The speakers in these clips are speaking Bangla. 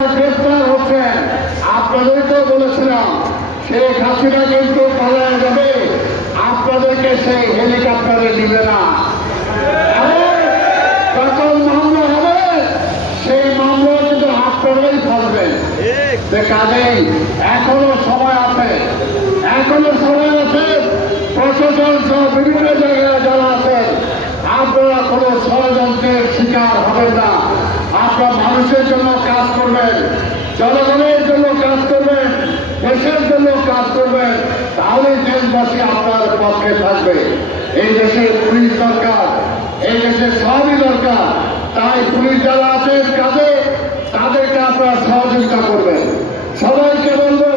গ্রেফতার হচ্ছেন। আপনাদেরকেও বলেছিলাম শেখ হাসিনা কিন্তু পালায় যাবে, আপনাদেরকে সেই হেলিকপ্টারে নিবে না। যখন মামলা হবে সেই মামলা কিন্তু আপনারাই ফেলবেন। কাজেই এখনো সময় আছে, এখনো সময় আছে। প্রশাসন সহ বিভিন্ন জায়গায় যারা আছেন আপনারা কোনো ষড়যন্ত্রের শিকার হবেন না। আপনারা মানুষের জন্য কাজ করবেন, জনগণের জন্য কাজ করবেন, দেশের জন্য কাজ করবেন, তাহলে দেশবাসী আপনার পক্ষে থাকবে। এই দেশের পুলিশ দরকার, এই দেশের সবই দরকার। তাই পুলিশ যারা আছেন কাজে তাদেরকে আপনারা সহযোগিতা করবেন। সবাইকে বলবো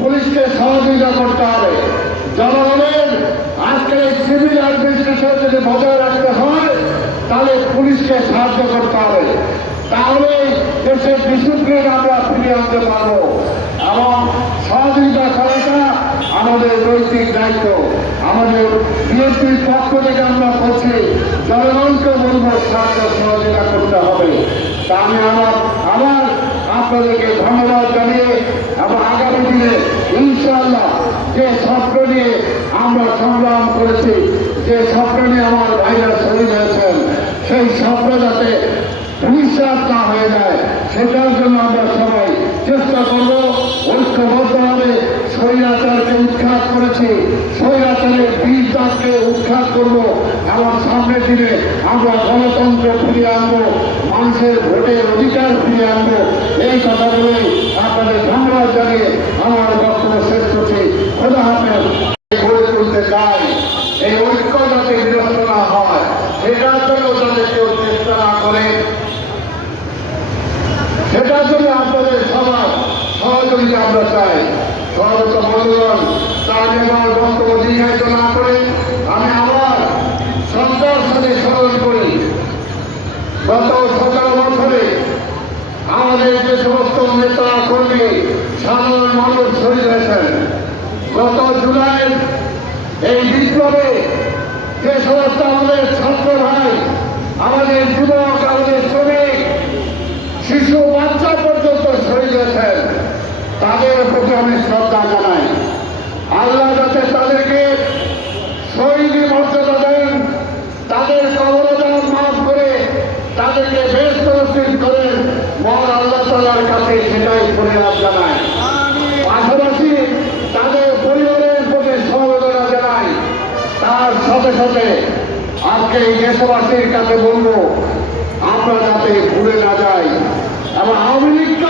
পুলিশকে সহযোগিতা করতে হবে। জনগণের আজকের এই সিভিল অ্যাডমিনিস্ট্রেশন যদি বজায় রাখতে হয় তাহলে পুলিশকে সাহায্য করতে হবে, তাহলে দেশের ডিসিপ্লিন আমরা ফিরিয়ে আনতে পারবো। এবং সহযোগিতা করাটা আমাদের নৈতিক দায়িত্ব। আমাদের বিএনপির পক্ষ থেকে আমরা করছি, জনগণকে বলবো সাহায্য সহযোগিতা করতে হবে। তা আমি আমার আপনাদেরকে ধন্যবাদ জানিয়ে এবং আগামী দিনে ইনশাআল্লাহ যে স্বপ্ন নিয়ে আমরা সংগ্রাম করেছি, যে স্বপ্ন নিয়ে আমার ভাইরা শহীদ হয়েছেন, সেই স্বপ্ন যাতে ভবিষ্যৎ না হয়ে যায় সেটার জন্য আমরা সবাই চেষ্টা করব। ঐক্যবদ্ধভাবে স্বৈরাচারকে উৎখাত করেছি, স্বৈরাচারের বীরদাসকে উৎখাত করব এবং সামনের দিনে আমরা গণতন্ত্র ফিরিয়ে আনবো, মানুষের ভোটের অধিকার ফিরিয়ে আনবো। এই কথা বলে আপনাদের ধন্যবাদ জানিয়ে আমার বক্তব্য শেষ করছি। খোদা হাফেজ। গড়ে তুলতে চাই, এই ঐক্য যাতে বিরক্ত না হয় সেটার জন্য যাতে কেউ চেষ্টা না করে, সেটার জন্য আপনাদের সবার সহযোগিতা আমরা চাই। সর্বত বন্ধুগণ, তার আমার বক্তব্য দীর্ঘায়িত না করে আমি আমার শ্রদ্ধার সাথে স্মরণ করি গত 17 বছরে আমাদের যে সমস্ত নেতা কর্মী সাধারণ মানুষ শহীদ হয়েছেন। গত জুলাইয়ের এই বিপ্লবে যে সমস্ত আমাদের ছাত্র ভাই, আমাদের যুবক, আমাদের শ্রমিক, শিশু, বাচ্চা পর্যন্ত শহীদ হয়েছেন, তাদের প্রতি আমি শ্রদ্ধা জানাই। আল্লাহ যাতে তাদেরকে শহীদী মর্যাদা দেন, তাদের কবরদান মাফ করে তাদেরকে বেশ নসিব করেন, মহান আল্লাহ তাআলার কাছে সেটাই ফরিয়াদ জানাই। পাশাপাশি তাদের পরিবারের প্রতি সমবেদনা জানাই। তার সাথে সাথে আজকে এই দেশবাসীর কাছে বলবো আমরা যাতে ভুলে না যাই এবং আওয়ামী লীগকে